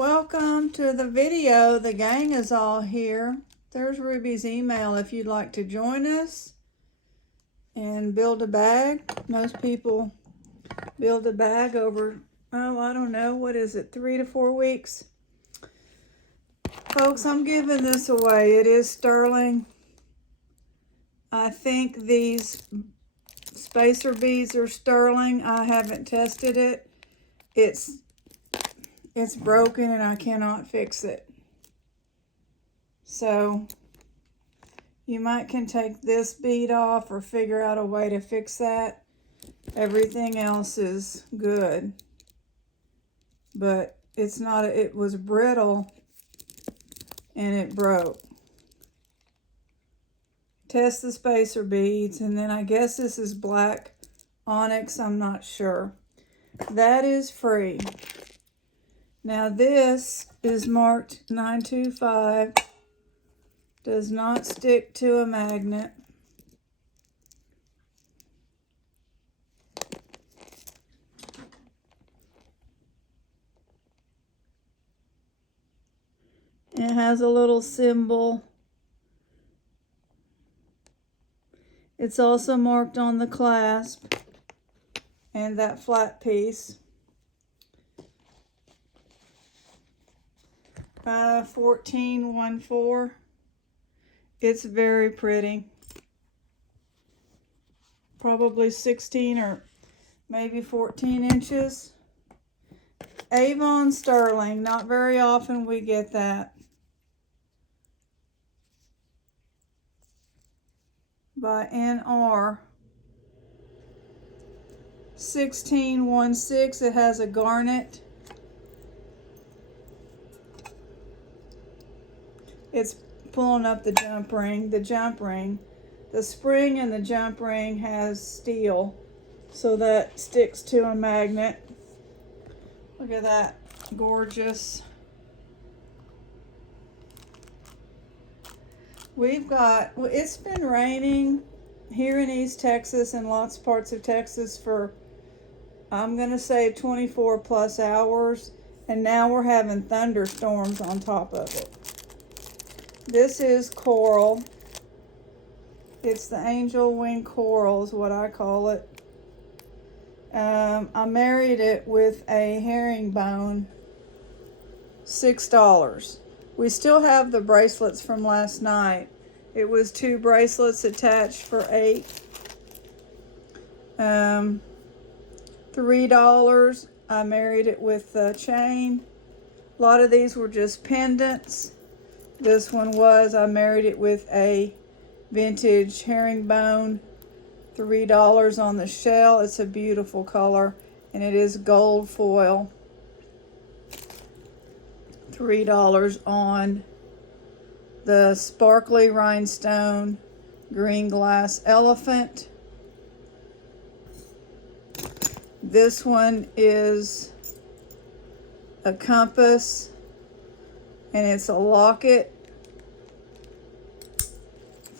Welcome to the video. The gang is all here. There's Ruby's email if you'd like to join us and build a bag. Most people build a bag over, I don't know, what is it, 3 to 4 weeks? Folks, I'm giving this away. It is sterling. I think these spacer beads are sterling. I haven't tested it. It's broken and I cannot fix it. So you can take this bead off or figure out a way to fix that. Everything else is good. But it's not, it was brittle and it broke. Test the spacer beads, and then I guess this is black onyx, I'm not sure. That is free. Now this is marked 925, does not stick to a magnet. It has a little symbol. It's also marked on the clasp and that flat piece. 1414. It's very pretty. Probably 16 or maybe 14 inches. Avon sterling. Not very often we get that. By NR. 1616. It has a garnet. It's pulling up the jump ring. The spring and the jump ring has steel, so that sticks to a magnet. Look at that, gorgeous. It's been raining here in East Texas and lots of parts of Texas for, I'm gonna say 24 plus hours, and now we're having thunderstorms on top of it. This is coral. It's the angel wing coral is what I call it. I married it with a herringbone, $6. We still have the bracelets from last night. It was 2 bracelets attached for $8. $3. I married it with a chain. A lot of these were just pendants. This one I married it with a vintage herringbone. $3 on the shell. It's a beautiful color, and it is gold foil. $3 on the sparkly rhinestone green glass elephant. This one is a compass, and it's a locket.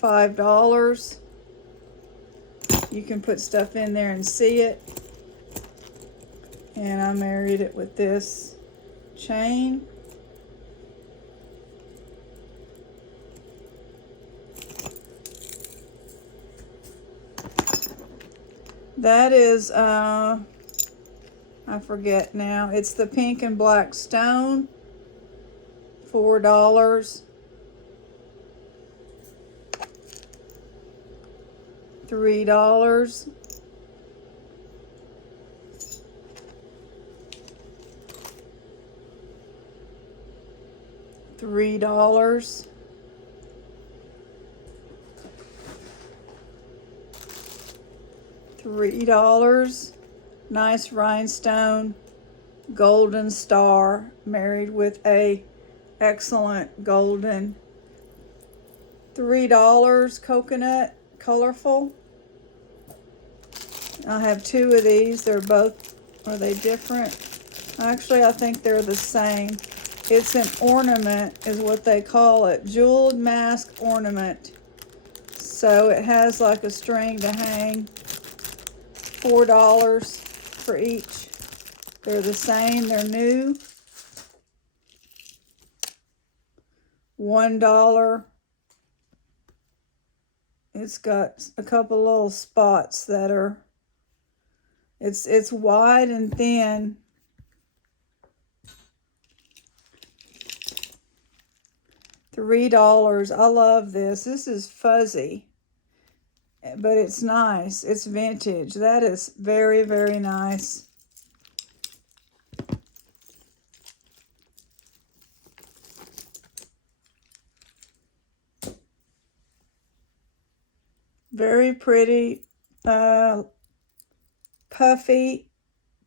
$5. You can put stuff in there and see it. And I married it with this chain. That is, I forget now. It's the pink and black stone. $4. $3. $3. $3. Nice rhinestone golden star married with a excellent golden. $3 coconut, colorful. I have 2 of these. Are they different? Actually, I think they're the same. It's an ornament is what they call it. Jeweled mask ornament. So it has like a string to hang. $4 for each. They're the same. They're new. $1. It's got a couple little spots that are, it's wide and thin. $3. I love this. This is fuzzy, but it's nice. It's vintage. That is very, very nice. Very pretty, puffy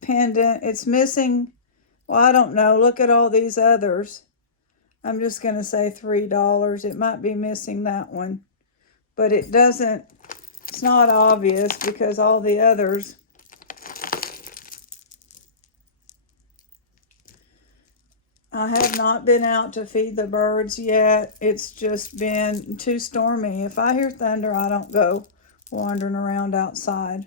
pendant. It's missing, well, I don't know. Look at all these others. I'm just going to say $3. It might be missing that one, but it doesn't, it's not obvious because all the others. I have not been out to feed the birds yet. It's just been too stormy. If I hear thunder, I don't go wandering around outside.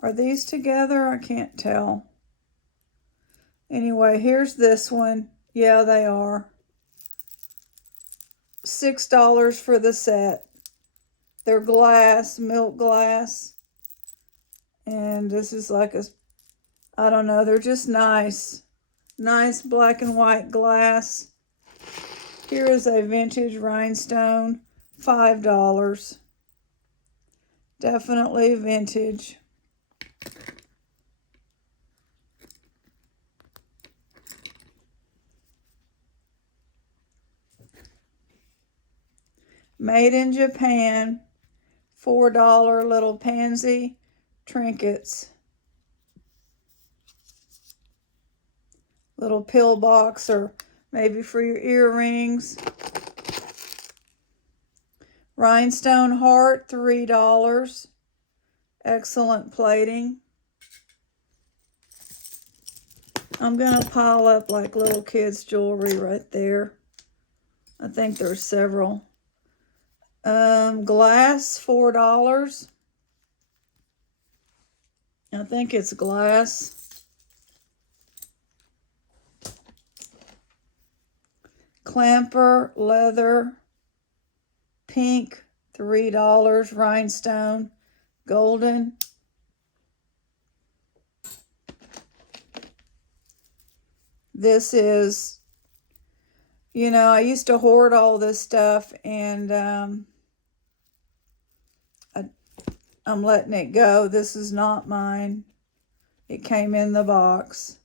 Are these together? I can't tell. Anyway, here's this one. Yeah, they are. $6 for the set. They're glass, milk glass. And this is like a, I don't know, they're just nice. Nice black and white glass. Here is a vintage rhinestone, $5. Definitely vintage. Made in Japan, $4 little pansy trinkets. Little pill box or maybe for your earrings. Rhinestone heart, $3. Excellent plating. I'm going to pile up like little kids' jewelry right there. I think there's several. Glass, $4. I think it's glass. Clamper, leather, pink, $3. Rhinestone, golden. This is, you know, I used to hoard all this stuff, and I'm letting it go. This is not mine. It came in the box.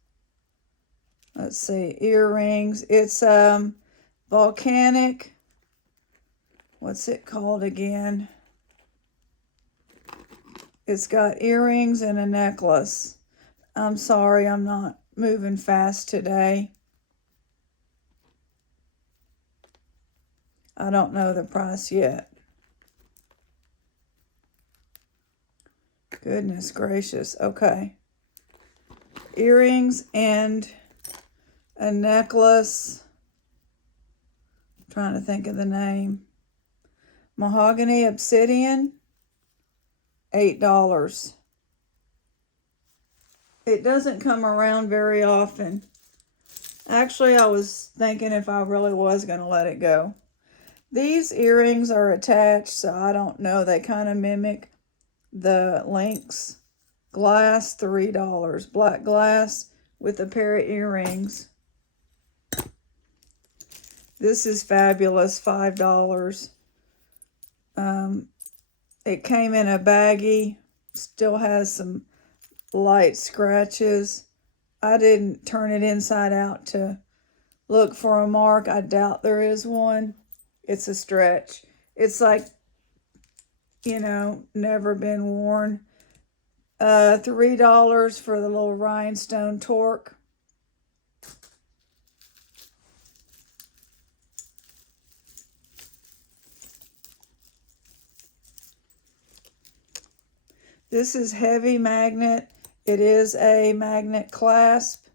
Let's see, earrings. It's volcanic. What's it called again? It's got earrings and a necklace. I'm sorry, I'm not moving fast today. I don't know the price yet. Goodness gracious. Okay. Earrings and a necklace. I'm trying to think of the name. Mahogany obsidian, $8. It doesn't come around very often. Actually, I was thinking if I really was going to let it go. These earrings are attached, so I don't know. They kind of mimic the links. Glass, $3. Black glass with a pair of earrings. This is fabulous, $5. It came in a baggie. Still has some light scratches. I didn't turn it inside out to look for a mark. I doubt there is one. It's a stretch. It's like, you know, never been worn. $3 for the little rhinestone torque. This is heavy magnet. It is a magnet clasp,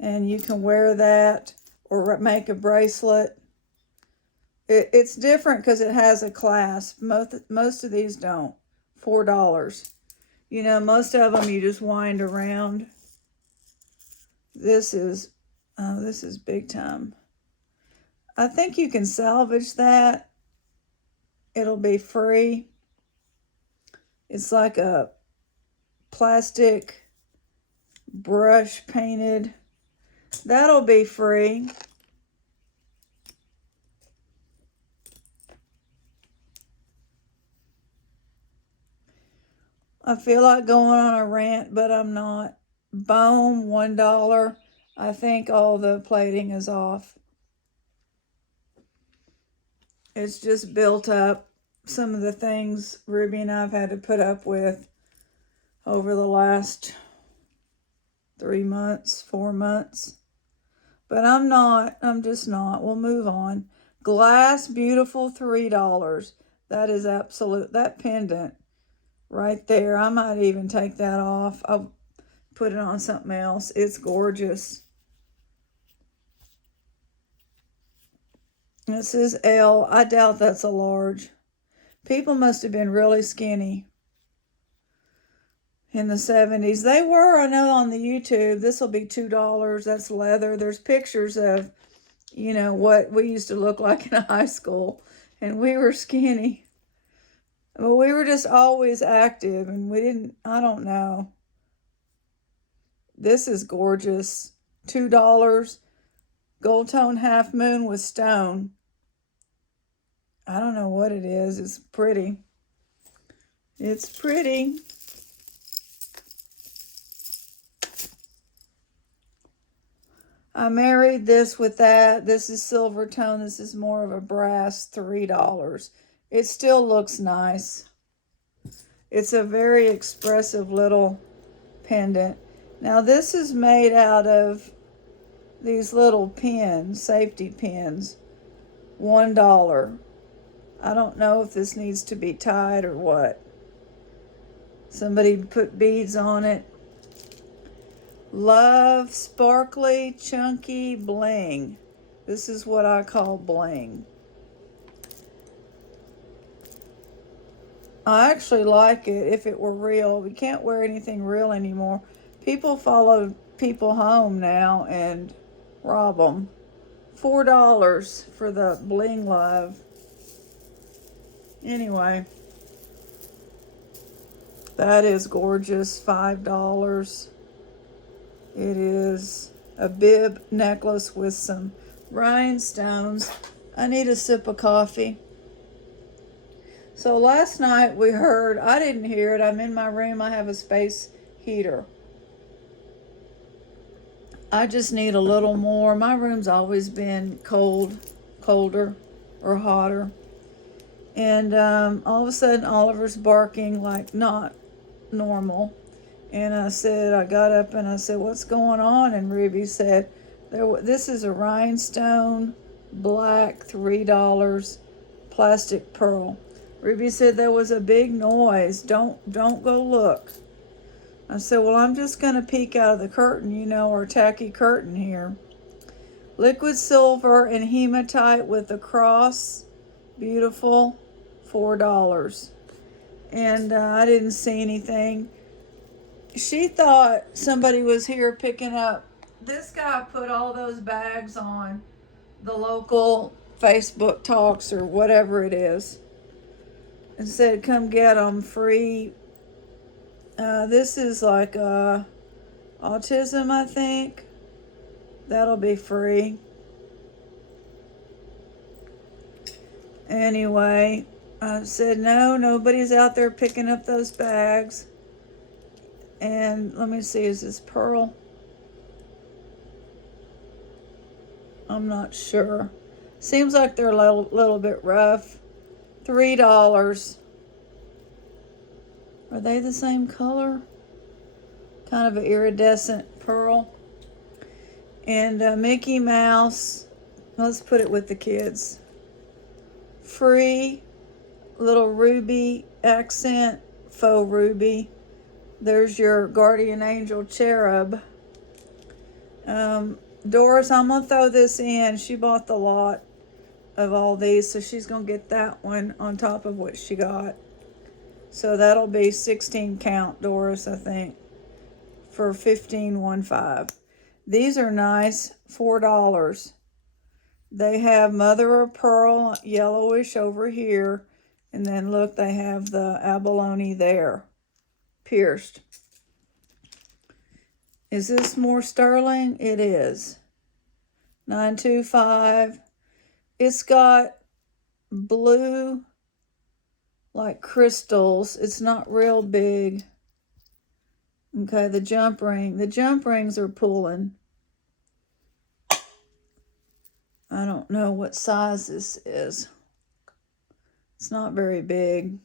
and you can wear that or make a bracelet. It's different because it has a clasp. Most of these don't. $4. You know, most of them you just wind around. This is big time. I think you can salvage that. It'll be free. It's like a plastic brush painted. That'll be free. I feel like going on a rant, but I'm not. Boom, $1. I think all the plating is off. It's just built up. Some of the things Ruby and I've had to put up with over the last 3 months, 4 months. But I'm just not. We'll move on. Glass, beautiful, $3. That is absolute. That pendant right there, I might even take that off. I'll put it on something else. It's gorgeous. This is L. I doubt that's a large. People must have been really skinny in the 70s. They were, I know, on the YouTube. This will be $2. That's leather. There's pictures of, what we used to look like in high school. And we were skinny. Well, we were just always active, and I don't know. This is gorgeous. $2. Gold tone half moon with stone. I don't know what it is. It's pretty. It's pretty. I married this with that. This is silver tone. This is more of a brass, $3. It still looks nice. It's a very expressive little pendant. Now this is made out of these little pins, safety pins. $1. I don't know if this needs to be tied or what. Somebody put beads on it. Love sparkly chunky bling. This is what I call bling. I actually like it if it were real. We can't wear anything real anymore. People follow people home now and rob them. $4 for the bling love. Anyway, that is gorgeous. $5. It is a bib necklace with some rhinestones. I need a sip of coffee. So last night we heard, I didn't hear it. I'm in my room. I have a space heater. I just need a little more. My room's always been colder or hotter. And all of a sudden Oliver's barking like not normal. And I got up and I said, what's going on? And Ruby said, this is a rhinestone, black, $3, plastic pearl. Ruby said there was a big noise. Don't go look. I said, well, I'm just going to peek out of the curtain, our tacky curtain here. Liquid silver and hematite with a cross. Beautiful. $4. And I didn't see anything. She thought somebody was here picking up. This guy put all those bags on the local Facebook talks or whatever it is and said, come get them free. This is like autism, I think. That'll be free. Anyway, I said, no, nobody's out there picking up those bags. And let me see, is this pearl? I'm not sure. Seems like they're a little bit rough. $3. Are they the same color? Kind of an iridescent pearl. And Mickey Mouse. Let's put it with the kids. Free little ruby accent, faux ruby. There's your guardian angel cherub. Doris, I'm going to throw this in. She bought the lot of all these, so she's going to get that one on top of what she got. So that'll be 16 count, Doris, I think, for $15.15. These are nice, $4. They have mother of pearl yellowish over here. And then look, they have the abalone there, pierced. Is this more sterling? It is. 925. It's got blue, like crystals. It's not real big. Okay, the jump rings are pulling. I don't know what size this is. It's not very big.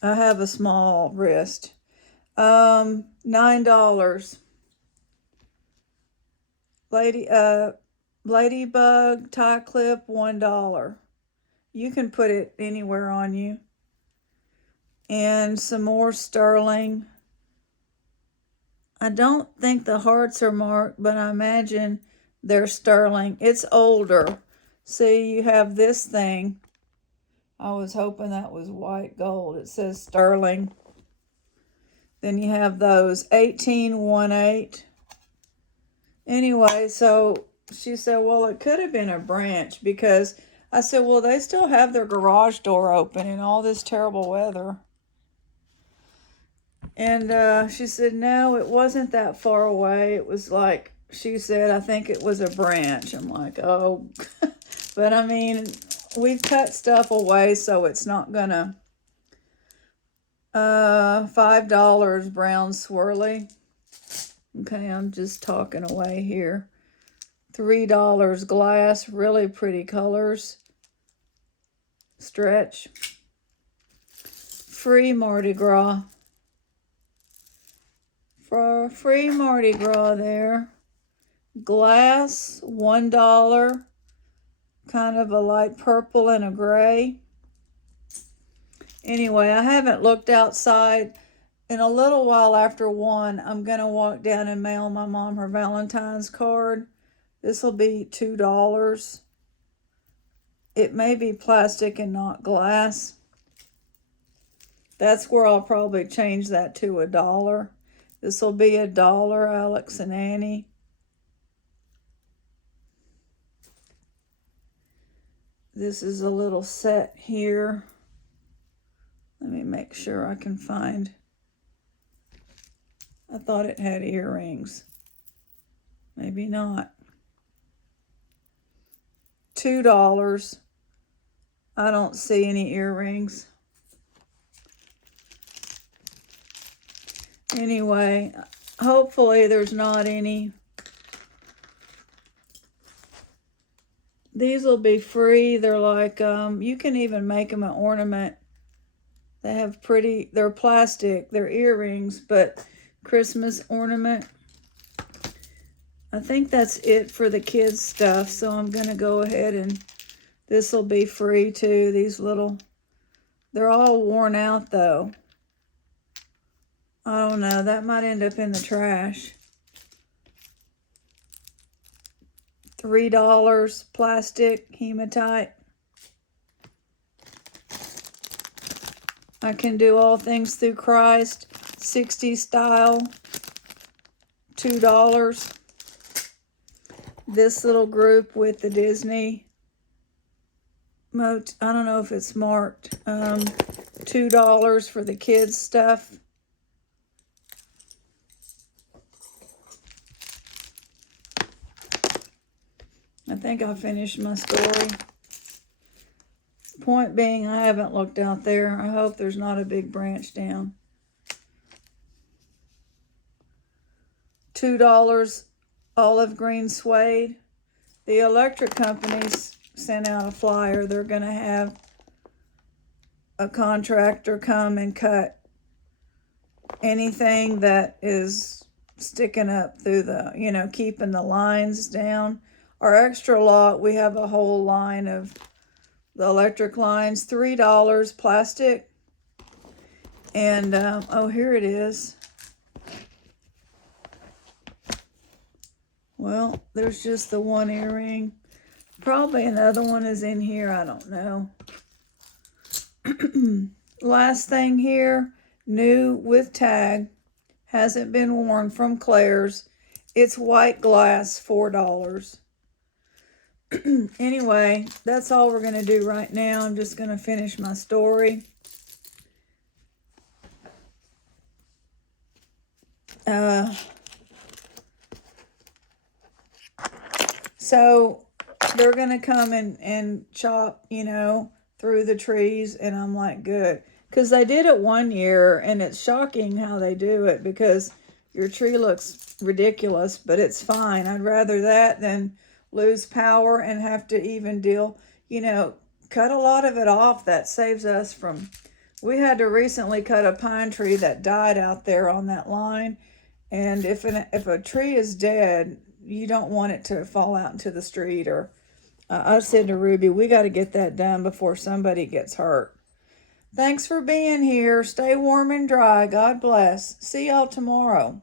I have a small wrist. $9. Ladybug tie clip, $1. You can put it anywhere on you. And some more sterling. I don't think the hearts are marked, but I imagine they're sterling. It's older. See, you have this thing. I was hoping that was white gold. It says sterling. Then you have those 1818. Anyway, so she said, well, it could have been a branch, because I said, well, they still have their garage door open in all this terrible weather. And she said, no, it wasn't that far away. It was like, she said, I think it was a branch. I'm like, oh, but I mean, we've cut stuff away, so it's not gonna. $5 brown swirly. Okay, I'm just talking away here. $3 glass, really pretty colors. Stretch. Free Mardi Gras. For free Mardi Gras there. Glass, $1. Kind of a light purple and a gray. Anyway, I haven't looked outside. In a little while after 1, I'm going to walk down and mail my mom her Valentine's card. This will be $2. It may be plastic and not glass. That's where I'll probably change that to $1. This will be $1, Alex and Annie. This is a little set here. Let me make sure I can find. I thought it had earrings. Maybe not. $2. I don't see any earrings. Anyway, hopefully there's not any. These will be free. They're like, you can even make them an ornament. They have pretty, they're plastic, they're earrings, but Christmas ornament. I think that's it for the kids stuff, so I'm going to go ahead and this will be free too. These little, they're all worn out though. I don't know, that might end up in the trash. $3 plastic hematite. I can do all things through Christ, 60s style, $2. This little group with the Disney, I don't know if it's marked, $2 for the kids stuff. I think I finished my story. Point being, I haven't looked out there. I hope there's not a big branch down. $2 olive green suede. The electric companies sent out a flyer. They're going to have a contractor come and cut anything that is sticking up through the, keeping the lines down. Our extra lot, we have a whole line of the electric lines, $3 plastic. And, oh, here it is. Well, there's just the one earring. Probably another one is in here. I don't know. Last thing here, new with tag. Hasn't been worn, from Claire's. It's white glass, $4. Anyway, that's all we're going to do right now. I'm just going to finish my story. So they're going to come and chop, through the trees. And I'm like, good. Because they did it one year, and it's shocking how they do it because your tree looks ridiculous, but it's fine. I'd rather that than lose power and have to even deal, cut a lot of it off. That saves us from, we had to recently cut a pine tree that died out there on that line. And if a tree is dead, you don't want it to fall out into the street. Or I said to Ruby, we got to get that done before somebody gets hurt. Thanks for being here. Stay warm and dry. God bless. See y'all tomorrow.